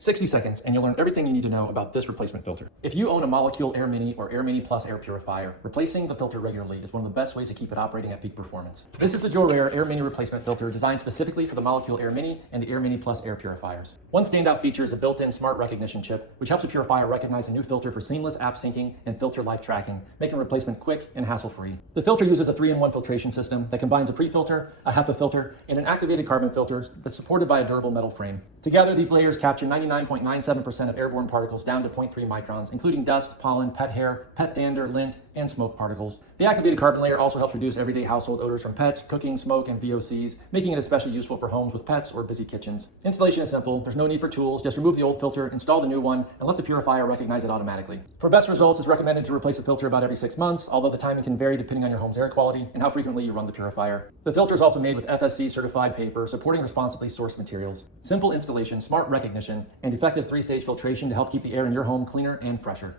60 seconds and you'll learn everything you need to know about this replacement filter. If you own a Molekule Air Mini or Air Mini Plus air purifier, replacing the filter regularly is one of the best ways to keep it operating at peak performance. This is the JORAIR Air Mini replacement filter designed specifically for the Molekule Air Mini and the Air Mini Plus air purifiers. One standout feature is a built-in smart recognition chip, which helps the purifier recognize a new filter for seamless app syncing and filter life tracking, making replacement quick and hassle-free. The filter uses a 3-in-1 filtration system that combines a pre-filter, a HEPA filter, and an activated carbon filter that's supported by a durable metal frame. Together, these layers capture 99.97% of airborne particles down to 0.3 microns, including dust, pollen, pet hair, pet dander, lint, and smoke particles. The activated carbon layer also helps reduce everyday household odors from pets, cooking, smoke, and VOCs, making it especially useful for homes with pets or busy kitchens. Installation is simple. There's no need for tools. Just remove the old filter, install the new one, and let the purifier recognize it automatically. For best results, it's recommended to replace a filter about every 6 months, although the timing can vary depending on your home's air quality and how frequently you run the purifier. The filter is also made with FSC certified paper, supporting responsibly sourced materials. Simple installation, smart recognition, and effective 3-stage filtration to help keep the air in your home cleaner and fresher.